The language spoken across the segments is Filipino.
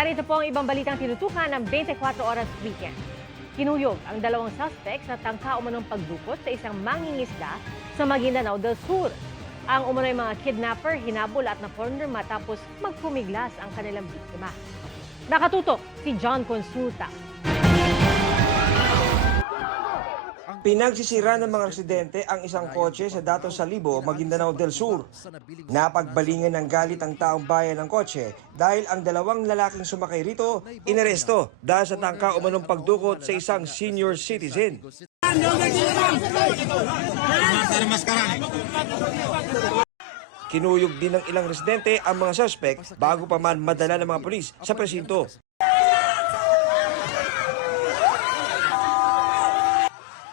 Narito po ang ibang balitang tinutukan ng 24 Oras Weekend. Kinuyog ang dalawang suspect sa tangka umanong pagdukot sa isang mangingisda sa Maguindanao del Sur. Ang umano'y mga kidnapper hinabol at na-corner matapos magpumiglas ang kanilang biktima. Nakatutok si John Consulta. Pinagsisira ng mga residente ang isang kotse sa Dato Salibo, Maguindanao del Sur. Napagbalingan ng galit ang taong bayan ng kotse dahil ang dalawang lalaking sumakay rito inaresto dahil sa tangka umanong pagdukot sa isang senior citizen. Kinuyog din ng ilang residente ang mga suspect bago pa man madala ng mga pulis sa presinto.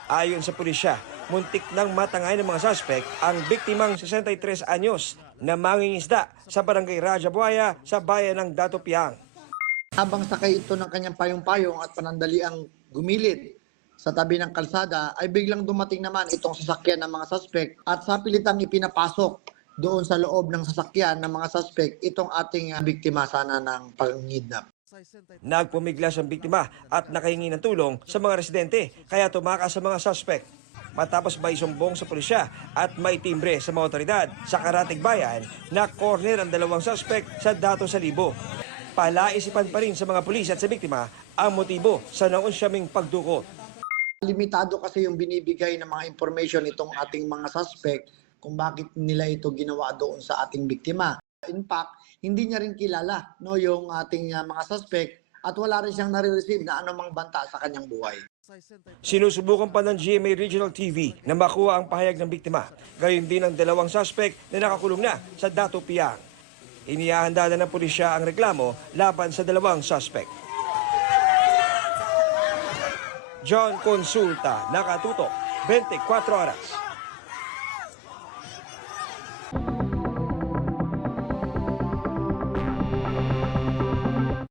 Ayon sa pulisya, muntik nang matangay ng mga suspect ang biktimang 63 anyos na mangingisda sa barangay Raja Buaya sa bayan ng Dato Piang. Habang sakay ito ng kanyang payong-payong at panandaliang gumilid sa tabi ng kalsada, ay biglang dumating naman itong sasakyan ng mga suspect at sa pilitang ipinapasok doon sa loob ng sasakyan ng mga suspect itong ating biktima sana ng pangidnap. Nagpumiglas ang biktima at nakahingi ng tulong sa mga residente kaya tumakas sa mga suspect. Matapos maisumbong sa pulisya at maitimbre sa mga otoridad sa Karatig Bayan na corner ang dalawang suspect sa Dato Salibo. Palaisipan pa rin sa mga pulis at sa biktima ang motibo sa naunsyaming pagdukot. Limitado kasi yung binibigay ng mga information itong ating mga suspect kung bakit nila ito ginawa doon sa ating biktima. In fact, hindi niya rin kilala yung ating mga suspect at wala rin siyang nare-receive na anumang banta sa kanyang buhay. Sinusubukan pa ng GMA Regional TV na makuha ang pahayag ng biktima. Gayon din ang dalawang suspect na nakakulong na sa Dato Piang. Inihahanda na ng pulisya ang reklamo laban sa dalawang suspect. John Consulta, nakatutok, 24 Oras.